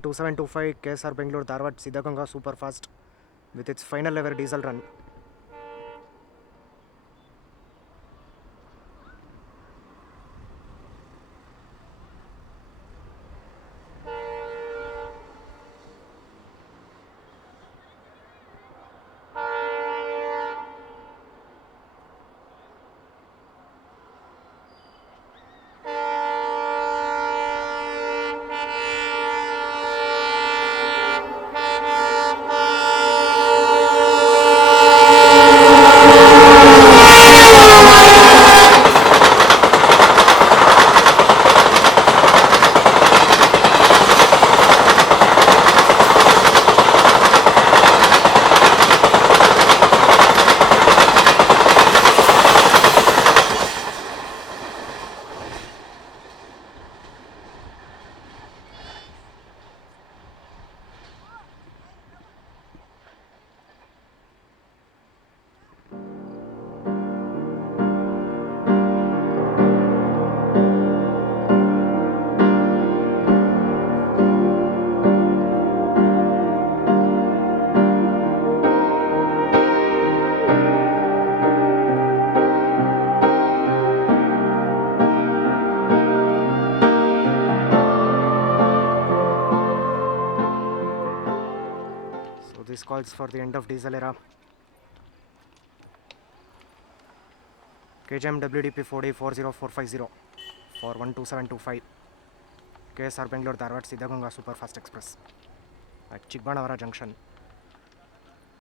12725 KSR Bengaluru Dharwad SIDDAGANGA SUPERFAST with its final ever diesel run. This calls for the end of diesel era. KGM WDP 4D 40450 for 12725 KSR Bengaluru Dharwad SIDDAGANGA Superfast Express at Chikkabanavara Junction.